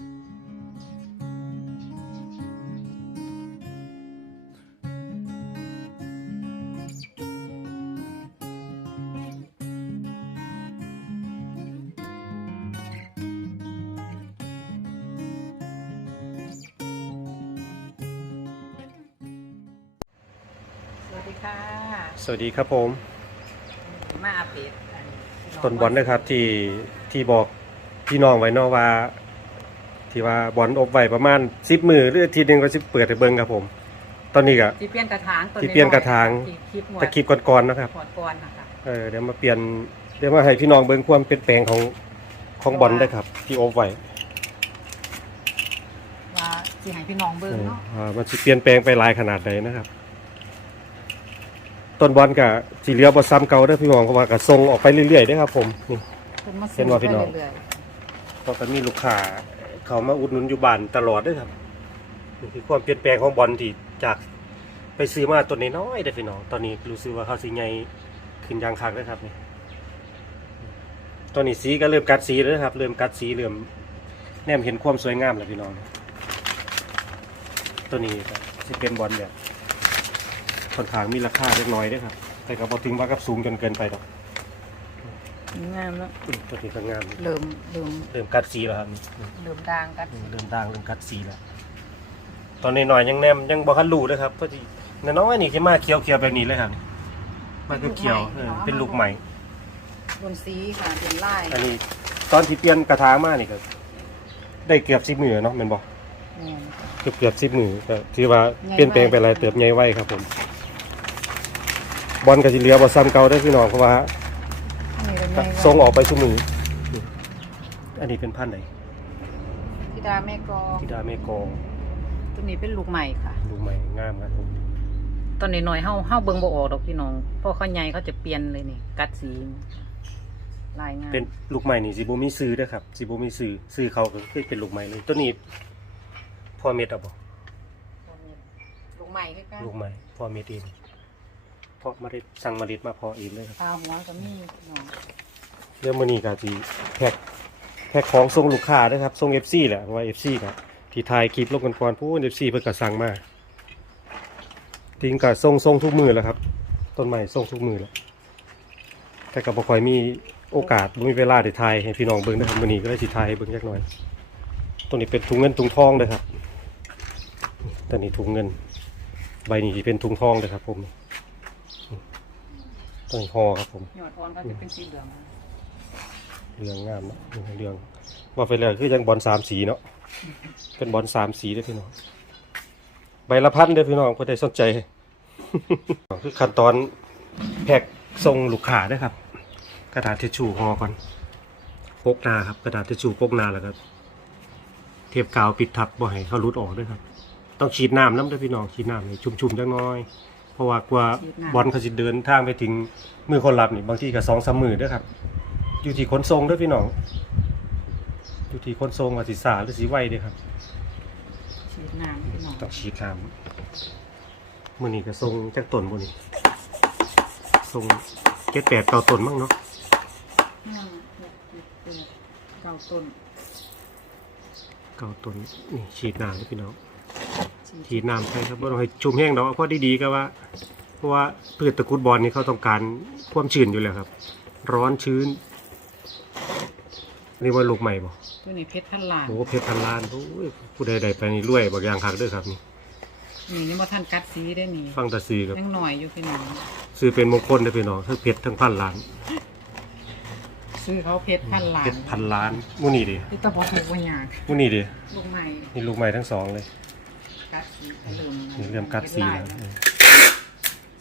สวัสดีค่ะสวัสดีครับผม มาอัปเดตอันต้นบอลนะครับที่ที่บอกพี่น้องไว้เนอกว่า ที่ว่าบอลอบไว้ประมาณสิบมือหรืออาทีหนึ่งก็สิเปิดให้เบิ่งครับผม ตอนนี้ก็ ที่เปลี่ยนกระถางต้นที่เปลี่ยนกระถาง ที่คลิปหมวดตะคลิปก่อนๆนะครับ หมวดก่อนนะคะเออเดี๋ยวมาเปลี่ยนเดี๋ยวมาให้พี่น้องเบิ่งความเปลี่ยนแปลงของของบอลได้ครับ ที่อบไว้ว่าสิให้พี่น้องเบิ่งเออเนาะว่ามันสิเปลี่ยนแปลงไปหลายขนาดใดนะครับ ต้นบอลกับสีเหลือบ่ซ้ำเก่าเด้อพี่น้องเพราะว่าก็ส่งออกไปเรื่อยๆเด้อครับผมนี่ เพิ่นมาเห็นว่าพี่น้อง เรื่อยเพราะก็มีลูกค้า เขามาอุดหนุนอยู่บ้านตลอดด้วยครับนี่คือความเปลี่ยนแปลงของบอลที่จากไปซื้อมาตัวน้อยๆได้พี่น้อง ตอนนี้รู้สึกว่าเขาสีใหญ่ขึ้นยางคักเลยครับนี่ตอนนี้สีก็เริ่มกัดสีแล้วครับ เริ่มกัดสีเริ่มแนมเห็นความสวยงามแล้วพี่น้อง ตัวนี้ก็จะเป็นบอลแบบค่อนข้างมีราคาเล็กน้อยด้วยครับ แต่ก็บอถึงว่ากับสูงจนเกินไปหรอก งามแล้วอืมตัวนี้ก็งามเริ่มเริ่มเริ่มกัดสีแล้วครับนี่เริ่มด่างกันเดินทางเรื่องคัดสีแล้วตอนนี้หน่อยยังแนมยังบอกคันรู้เลยครับเพราะที่น้อยๆนี่แค่มาเขียวเขียวๆแบบนี้เลยครับมาเขียวๆเออเป็นลูกใหม่ บนสีค่ะเป็นลายอันนี้ตอนที่เปลี่ยนกระถางมานี่ก็ได้เกือบสิบมือเนาะแมันบอกแม่นค่ะ เกือบเกือบสิบมือก็ถือว่าใหญ่ไวเปลี่ยนแปลงไปหลายเติบใหญ่ไวครับผมบอลกับสิเหลือบอซ้ำเก่าได้อพี่น้องเพราะว่า อันนี้เป็นไงส่งออกไปทุกมือนี่อันนี้เป็นพันธุ์ไหนธิดาแม่กองทิดาเมกองตัวนี้เป็นลูกใหม่ค่ะ ลูกใหม่งามครับผมตอนนี้น้อยๆเฮาเฮาเบิ่งบ่ออกดอกพี่น้องเพราะเขาใหญ่เขาจะเปลี่ยนเลยนี่ กัดสีลายงามเป็นลูกใหม่นี่สิบมีซื้อเด้วยครับสิบมีซื้อซื้อเขาก็คือเป็นลูกใหม่เลย ตัวนี้พ่อเม็ดเอาบ่ลูกใหม่คือกันลูกใหม่พ่อเม็ดเอง เพราะเมล็ดสั่งเมล็ดมาพอเองเลยครับปลาหัวก็มีพี่น้องเรื่องมื้อนี้ก็สิแพ็คแพ็คของส่งลูกค้าเด้อครับส่ง FC แหละเพราะว่า FC ก็ที่ถ่ายคลิปลงกันก่อนผู้ FC เพิ่นก็สั่งมาจริงก็ส่งส่งทุกมื้อแล้วครับ ต้นใหม่ส่งทุกมื้อแล้วแต่ก็บ่ค่อยมีโอกาสบ่มีเวลาได้ถ่ายให้พี่น้องเบิ่งนะครับมื้อนี้ก็เลยสิถ่ายให้เบิ่งจักหน่อยตัวนี้เป็นถุงเงินถุงทองเลยครับตัวนี้ถุงเงิน ใบนี้สิเป็นถุงทองเลยครับผม ตัวนี้ห่อครับผมยอดอ่อนก็จะเป็นสีเหลืองเรื่องงามเนาะเรื่องว่าไปแล้วคือยังบอลสามสีเนาะเป็นบอลสามสีเด้อพี่น้องใบละพันเด้อพี่น้องก็ได้สนใจคือขั้นตอนแพ็กส่งลูกค้าเด้อครับ กระดาษทิชชู่ห่อก่อนปกหนาครับกระดาษทิชชู่ปกหนาแล้วก็เทปกาวปิดทับบ่ให้เขารุดออกด้วยครับ ต้องฉีดน้ำน้ำเด้อพี่น้องฉีดน้ำให้ชุ่มๆจังน้อยเพ ราะว่ากว่าบอลเขาสิเดินทางไปถึงมือคนรับนี่บางทีก็สองสามมือเด้อครับ อยู่ที่ขนส่งเด้วยพี่น้องอยู่ที่ขนส่งว่าสิสาหรือสิไหวเด้อครับฉีดน้ำพี่น้องต้องฉีดน้ำมื่อนี้ก็ส่งจากต้นบนนี้ส่งเจ็ดแปดเก้าต้นมั้งเนาะห้าหกเจ็ดแปดเก้าต้นเก้าต้นนี่ฉีดน้ำเลยพี่น้อง ฉีดฉีดน้ำใช่ครับว่าต้องให้ชุ่มแห้งดอกเอาพอดีๆก็ว่า เพราะว่าพืชตระกูลบอลนี่เขาต้องการความชื้นอยู่แล้วครับ ร้อนชื้นนี่ว่าลูกใหม่บ่ตัวนี้เพชรพันล้านโอ้เพชรพันล้านโอ้ยผู้ใดใดไปนี่รวยบางอย่างคักเด้อครับนี่นี่นี่มาท่านกัดสีได้นี่ฟังแตาซื้อครับยังหน่อยอยู่พี่น้องซื้อเป็นมงคลได้อพี่น้องทั้งเพชรทั้งพันล้านซื้อเขาเพชรพันล้าเพนชรพันล้านมูนี่ดิที่ตะบอถูกวันยากมูนี่ดิลูกใหม่นี่ลูกใหม่ทั้งสองเลย กัดสีเริ่มนี่เริ่มกัดสีแล้วเออ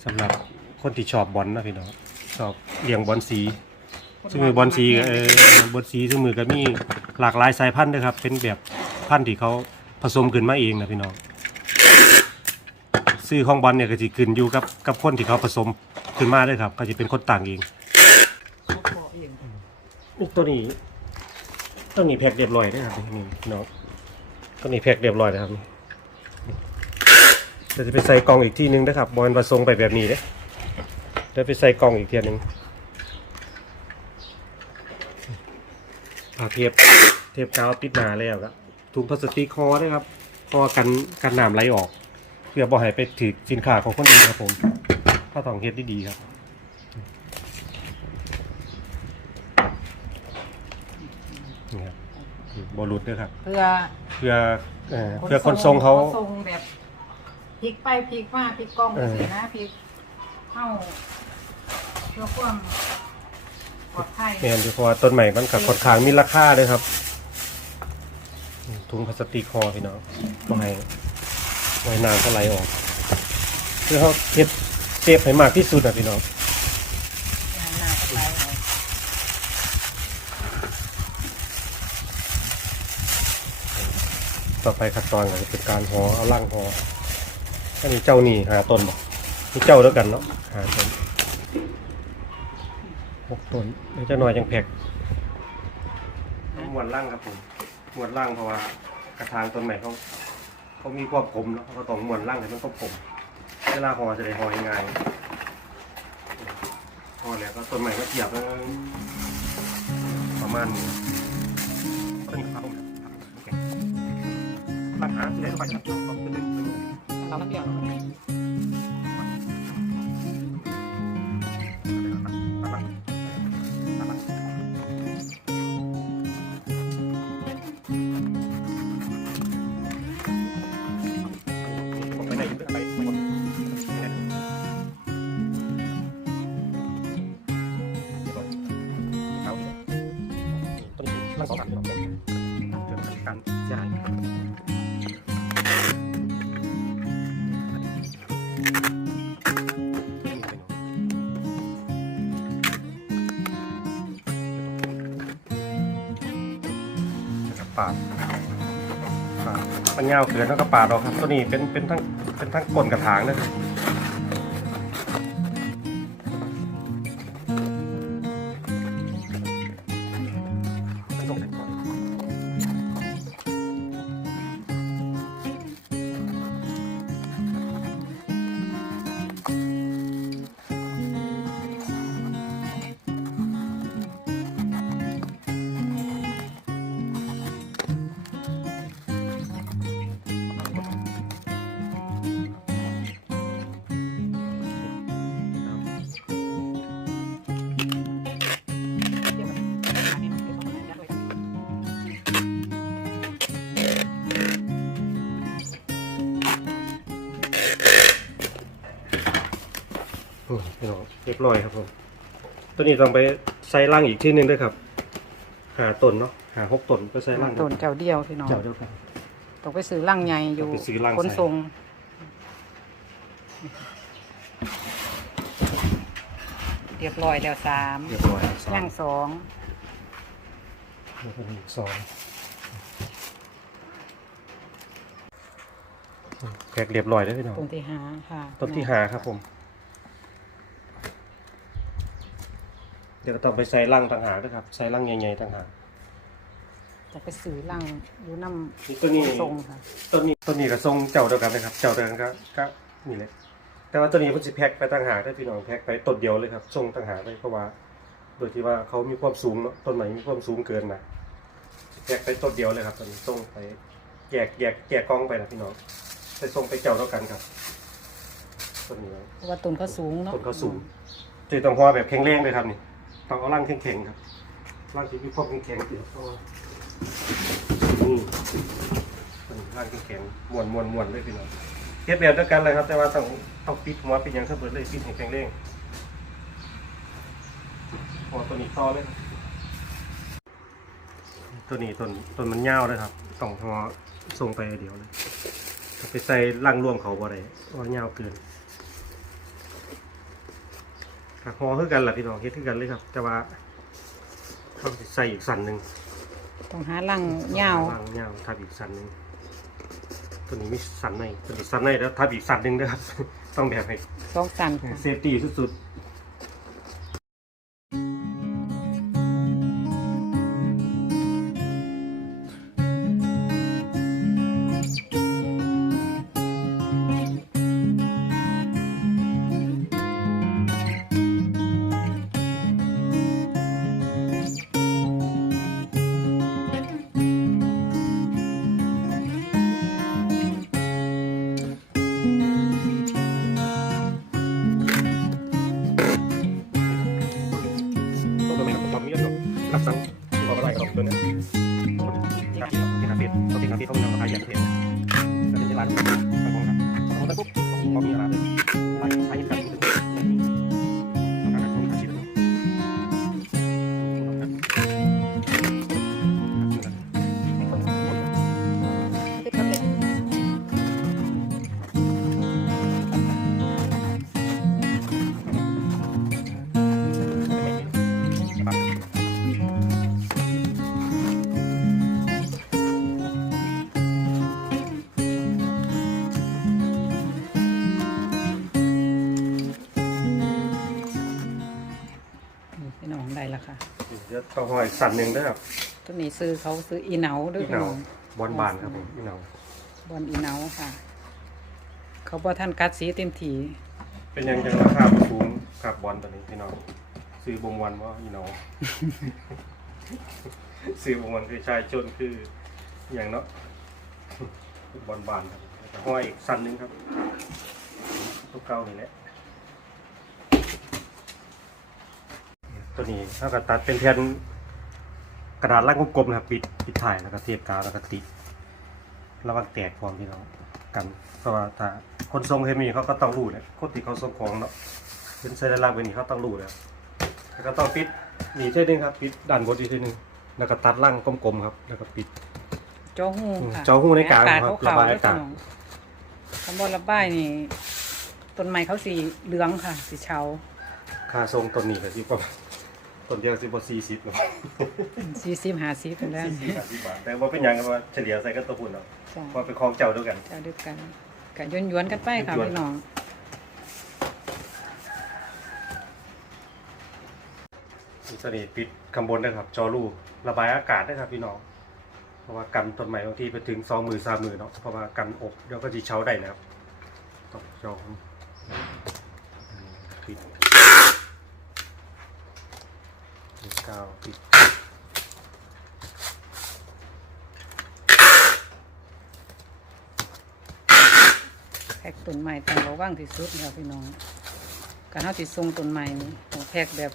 สำหรับคนที่ชอบบอลนะพี่น้องชอบเลี้ยงบอลสี ซึ่งมือบอลสีก็เออบอลสีซึ่งมือก็มีหลากหลายสายพันธุ์นะครับ เป็นแบบพันธุ์ที่เขาผสมขึ้นมาเองนะพี่น้องซื้อของบอลเนี่ยก็จะขึ้นอยู่กับกับคนที่เขาผสมขึ้นมาด้วยครับ ก็จะเป็นคนต่างเองเขาขอเองนี่ตัวนี้ตัวนี้แพ็คเรียบร้อยนะครับนี่พี่น้องตัวนี้แพ็คเรียบร้อยนะครับนี่เดี๋ยวจะไปใส่กล่องอีกที่นึงนะครับบอลผสมไปแบบนี้เด้เดี๋ยวไปใส่กล่องอีกทีนึงเอาเทปเทปกาวติดหนาแล้วครับถุงพลาสติกคอด้วยครับคอกันกันน้ำไหลออก เพื่อบ่ให้ไปถือสินค้าของคนอื่นครับผมถ้าต้องเฮ็ดดีๆครับนี่ครับบอลุดด้วยครับ เพื่อเพื่อเอ่อเพื่อคนทรงเขา ขนส่งแบบ พลิกไปพลิกมาพลิกกล้องเออสินะพลิกเข้าเพื่อความปลอดภัยแม่นอยู่เพราะว่าต้นใหม่มันกับค่อนข้างมีราคาเลยครับ ถุงพลาสติกคอพี่น้องบ่ให้บ่ให้น้ำเขาไหลออกเพื่อเขาเฮ็ดเซฟให้มากที่สุดอะพี่น้องหน้าไหลออกต่อไปขั้นตอนก็จะเป็นการห่อเอาล่างห่อ อันนี้เจ้านี่หาต้นบอกนี่เจ้าแล้วกันเนาะหาต้นหกต้นเดี๋ยวจะหน่อยจังแพ็กมวนล่างครับผมมวนล่างเพราะว่ากระถางต้นใหม่เขาเขามีความคมเนาะเขาก็ต้องมวนล่างให้มันคมๆเวลาห่อจะได้ห่อง่ายๆห่อแล้วก็ต้นใหม่ก็เสียบแล้วประมาณนี้ต้นครับผมโอเคปัญหาที่ได้เข้าไปนะครับ ก็เป็น ปาดปาดมันยาวเกินแล้วก็ปาดออกครับ ตัวนี้เป็นเป็นทั้งเป็นทั้งก้นกระถางนะครับ เรียบร้อยครับผม ตัวนี้ต้องไปใส่ร่างอีกที่หนึงด้วยครับ หาต้นเนาะหาหกต้นไปใส่ร่างต้นเจ้าเดียวพี่น้องเจ้าเดียวกันต้องไปซื้อลังใหญ่อยู่ต้องไปซื้อรังขนใส่ส่งเรียบร้อยแล้วสามเรียบร้อยครับสามย่างสองแล้วก็อีกสองแพ็กเรียบร้อยแล้วพี่น้องต้นที่ห้าค่ะต้นที่หาครับผม เดี๋ยวก็ต้องไปใส่ร่างต่างหากด้วยครับใส่ร่างใหญ่ๆต่างหากจะไปซื้อลังอยู่น้ำนี่ตัวนี้ขนส่งค่ะต้นนี้ต้นนี้ก็ทรงเจ้าเดียวกันนะครับ เจ้าเดียวกันก็ก็นี่แหละแต่ว่าตัวนี้มันจะแพ็กไปต่างหากได้พี่น้องแพ็กไปต้นเดียวเลยครับทรงต่างหากเลยเพราะว่า โดยที่ว่าเขามีความสูงเนาะต้นไหนมีความสูงเกินนะแพ็กไปต้นเดียวเลยครับตอนนี้ทรงไปแยกแยกแยกกล้องไปนะพี่น้องไปทรงไปเจ้าเดียวกันครับต้นนี้เพราะว่าต้นเขาสูงเนาะต้นเขาสูงจะต้องพอแบบแข็งแรงเลยครับนี่ ต้องเอาร่างแข็งๆครับร่างที่มีความแข็งๆเดี๋ยวก็นี่ร่างแข็งๆม้วนม้วนม้วนเลยพี่น้องเทียบแบบเดียวกันเลยครับ แต่ว่าต้องต้องปิดหัวปิดยังเสมอเลยปิดให้แข็งแรงหัวตัวนี้ต่อเลยตัวนี้ต้นต้นมันยาเลยครับต้องหัวส่งไปเดียวเลยไปใส่ร่างรวมเขาบ่ได้เพราะว่ายาเกิน ครับฮอคือกันแหละพี่น้องเฮ็ดคือกันเลยครับ แต่ว่าต้องใส่อีกสันหนึ่งต้องหาลังยาววางยาวทับอีกสันหนึ่งตัวนี้มีสันในตัวนี้สันในแล้วทับอีกสันหนึ่งนะครับ ต้องแบบให้สองสันค่ะ เซฟตี้สุดเเห็น้ำราคาใหญ่เฟสก็จะมีร้านข้างนั้นปุ๊บเขามีร้านเลยร้นขายกันที่ถึ เดี๋ยวต้องหอยสั่นหนึ่งด้วยครับตัวนี้ซื้อเขาซื้ออีเหนาด้วยอีพี่เหนาน้องบอลบานครับผมอีเหนาบอนอีเหนาค่ะ เขาบอท่านกัดสีเต็มทีเป็นยังจังราคาบ่สูงกับบอลตัวนี้พี่น้องซื้อบงวันว่าอีเหนาซื้อบงวันคือชายจนคืออย่างเนาะบอลบานครับแล้วก็ห้อยอีกสั่นหนึ่งครับตัวเก่านี่แหละ ตัวนี้ถ้ากับตัดเป็นแผ่นกระดาษลักกลมๆนะครับปิดปิดถ่ายแล้วก็เทียบกาวแล้วก็ติดระวังแตกความพี่น้องกันเพราะว่าถ้าคนทรงเคมีเขาก็ต้องรู้แหละคนที่เขาทรงของเนาะเป็นสัญลักษณ์แบบนี้เขาต้องรู้แล้วแล้วก็ต้องปิดหนีเท่นึงครับ ปิดด้านบนอีกทีหนึงแล้วก็ตัดร่างกลมๆครับ แล้วก็ปิดจอหูค่ะจอหูในกลางอครับขาวระบายๆอากาศด้วยพี่น้องคำว่าระบายนี่ต้นไม้เขาสีเหลืองค่ะ สีเชาค่าทรงต้นนี้ก็สิบประมาณ ต้นเดียวสิบสี่สิบเนาะสี่สิบห้าสิบเป็นแล้วสี่สิบห้าสิบบาทแต่ว่าเป็นหยังกันว่าเฉลี่ยใส่ก็ตัวพุ่นเนาะจ้ะว่าเป็นของเจ้าด้วยกัน เจ้าด้วยกันกันย้อนย้วนๆกันไปค่ะย้อนๆ พี่น้องนี่ตัวนี้ปิดข้างบนนะครับ จอรูระบายอากาศนะครับพี่น้อง เพราะว่ากันต้นไม้บางทีไปถึงสองมือสามมือเนาะเพราะว่ากันอบเดี๋ยวก็จะเช้าได้นะครับต้องจองปิดปิด กาวปิดแพ็กต้นไม้ต้องระวังที่สุดค่ะพี่น้อง การเอาติดทรงต้นไม้นี่ต้องแพ็กแบบ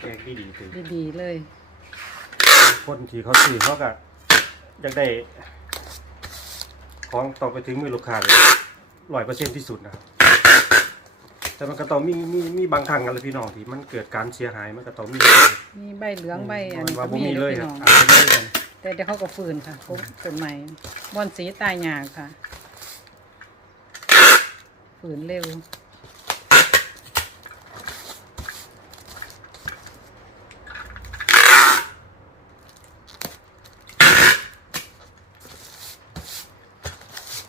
แกงที่ดีถึงดีๆเลย คนที่เขาซื้อเขาก็อยากได้ ของต่องไปถึงมือลูกค้าเลยร้อยเปอร์เซ็นที่สุดนะครับ แต่มันก็ต้องมีมีมีบางครั้งกันเลยพี่น้องที่มันเกิดการเสียหายมันก็ต้องมีมีใบเหลืองใบอันนี้ว่าก็บ่มีมีเลเลยยพี่ครับน้อง อาจจะไม่ได้กันแต่เดี๋ยวเขาก็ฟื้นค่ะเขาต้นไม้บอนสีตายหยากค่ะฟื้นเร็ว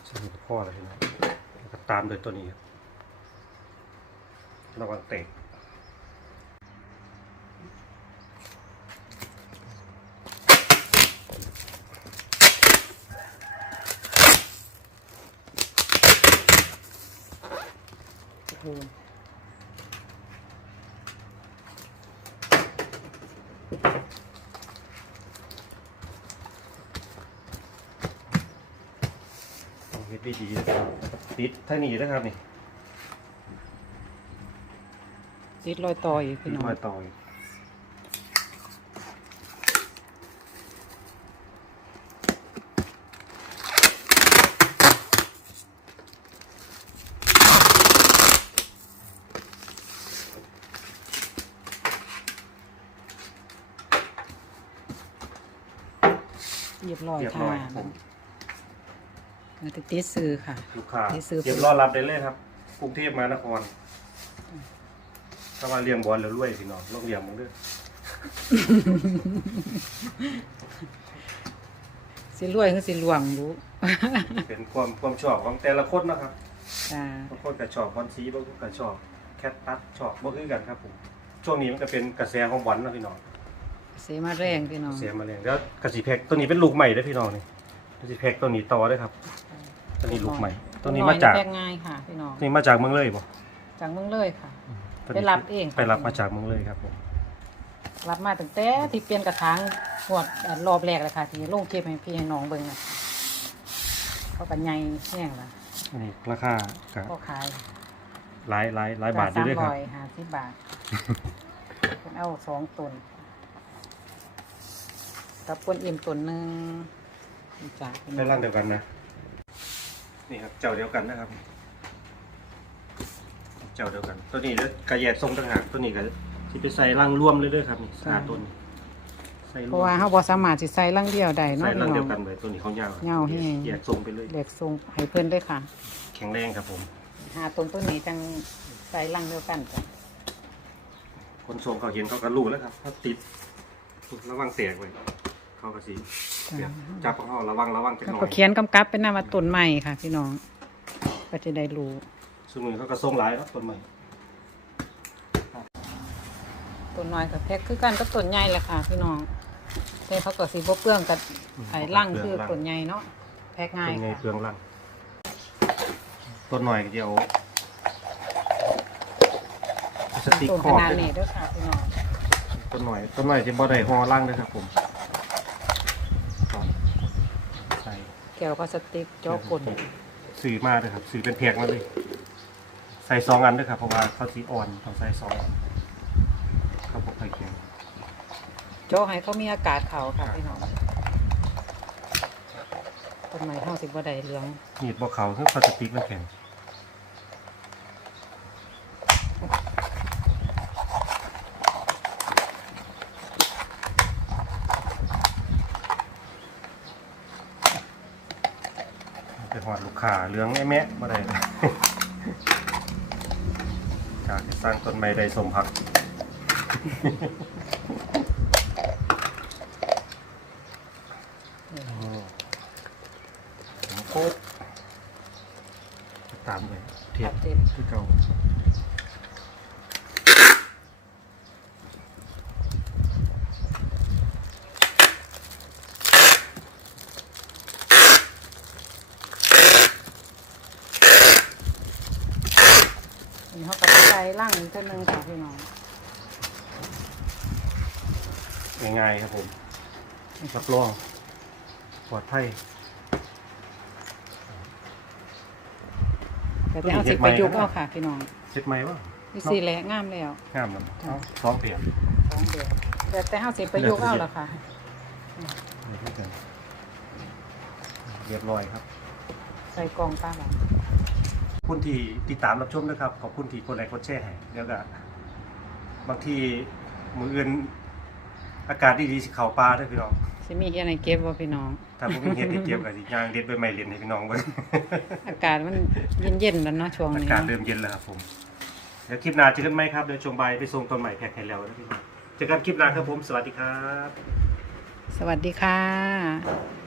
ใช่พ่ออะไรนะแล้วก็ตามโดยตัวนี้ครับ ระวังเตะโอ้โหต้องเฮ็ดดีๆนะครับติดเท่านี้นะครับนี่ ติดรอยต่ออีกติพี่ดน้องมาต่อยเรียบร้อยเรียบค่ะร้อยผมมันจะติดซื้อค่ะลูกค้าที่ซื้อเตรียมรอรับได้เลยครับกรุงเทพมหานคร ถ้ามาเลี้ยงบอลแล้วรวยพี่น้องลองเลี้ยงมึงด้วยสิรวยคือสิหลวงรู้ เป็นความความชอบของแต่ละคนนะครับจ้าบางคนก็ชอบบอลซีบางคนก็ชอบแคทตัดชอบบ่คือกันครับผมช่วงนี้มันก็เป็นกระแสของบอลนะพี่น้องเสมาแรงพี่น้องเสียมาแรงแล้วกระสีแพกตัวนี้เป็นลูกใหม่เด้อพี่น้องนี่กระสีแพกตัวนี้ต่อเด้วยครับตัวนี้ลูกใหม่ตัวนี้มาจากแพงง่ายค่ะพี่น้องนี่มาจากเมืองเลยบ่จากเมืองเลยค่ะ ตัวนี้ไปรับเองค่ะ ไปรับมาจากเมืองเลยครับผมรับมาตั้งแต่ที่เปลี่ยนกระถางหวดเอ่อรอบแรกเลยค่ะ ที่ลงคลิปให้พี่ให้น้องเบิ่งนะเขากันใหญ่แห้งละอันนี้ราคาก็ก็ขายหลายหลายหลายบาทอยู่ด้วยครับสามร้อยห้าสิบบาทเป็นเอาสองตนกับกวนอิ่มตนหนึ่งจ้ะใช้ร่างเดียวกันนะ นี่ครับ เจ้าเดียวกันนะครับ เจ้าเดียวกัน ตัวนี้แล้วกระแยกทรงต่างหากตัวนี้ก็ที่ไปใส่ร่างร่วมเลยเด้วยครับนี่สาตัวนี้ใส่เพร่วราะมว่าเฮาบ่สามารถสิใส่ลังเดียวได้เนาะใส่พี่ร่างน้เดีอยวงกันเลยตัวนี้เขายาวยาวแห้ง แยกทรงไปเลยเรียกทรงให้เพิ่นด้วยค่ะ แข็งแรงครับผมหาต้นต้นนี้จังใส่ลังเดียวกันจ้ะคนทรงเขาเห็นเขาก็รู้แล้วครับเขาติดระวังแตกไว้เขาก็สีจับของเขาระวังระวังจักแล้วหน่อก็ยเขียนกำกับเป็นหน้าว่าต้นใหม่ค่ะพี่น้อง ก็จะได้รู้ สมือเขาก็ทรงหลายครับต้นใหม่ต้นน้อยกับแพ็คคือกันกับต้นใหญ่แหละค่ะพี่น้องแต่เขาก็สิบ่เปลืองกับไอ้ลังคือต้นใหญ่เนาะแพ็คง่ายเป็นไงค่ะเครื่องล่างต้นหน่อยก็จะเอาสติ๊กต้นคขรอบนาดเลยนี้เด้วยค่ะพี่น้องต้นหน่อยต้นหน่อยจะบ่ได้ห่อล่างเลยครับผมใส่แก้วพลาสติกเจาะกดสื่อมาเลยครับสื่อเป็นแพกมาเลยใส่สองอันด้วยครับเพราะว่าเขาสีอ่อนต้องใส่สองอันครับผมเคยเขียนเจาะให้เขามีอากาศเขาค่ะพี่น้องต้นไม้เฮาสิบ่ได้เหลืองมีดบอกเขาคือพลาสติกมันแข็งไปหอดลูกค้าเหลืองแม่แม่มาได้จากจะสร้างต้นไม้ได้สมพัก ผมโคตรตามไปเทียบ เต็ม คือเก่านี่เขาก็ใส่ ล่างอีกเท่านึงค่ะพี่น้องง่ายๆครับผมรับรองปลอดภัยแต่ที่เอาสิประยุกต์เอาค่ะพี่น้องเช็ดไหมวะนี่สีแหละงามแล้วงามแล้วเอาสองเปลี่ยนสองเดือนแต่แต่เอาสิประยุกต์เอาละค่ะเรียบร้อยครับ ใส่กล่องป้าหลังขอบ คุณที่ติดตามรับชมนะครับ ขอบคุณที่กดไลค์กดแชร์ให้เดี๋ยวก็บางทีมืออื่นอากาศดีๆสิเขาปลาด้วยพี่น้อง สิมีเฮียในเก็บว่าพี่น้อง ถ้าผมมีเฮ็ดให้เก็บกับสิย่างเด็ดใบไม้เรียนให้พี่น้องเบิ่ง อากาศมันเย็นๆแล้วเนาะช่วงอานี้กาศเริ่มเย็นแล้วครับผม เดี๋ยวคลิปหน้าเจอกันไหมครับ เดี๋ยวช่วงบ่ายไปส่งต้นใหม่แพ็คให้แล้วนะพี่น้องเจอกันคลิปหน้าครับผม สวัสดีครับ สวัสดีค่ะ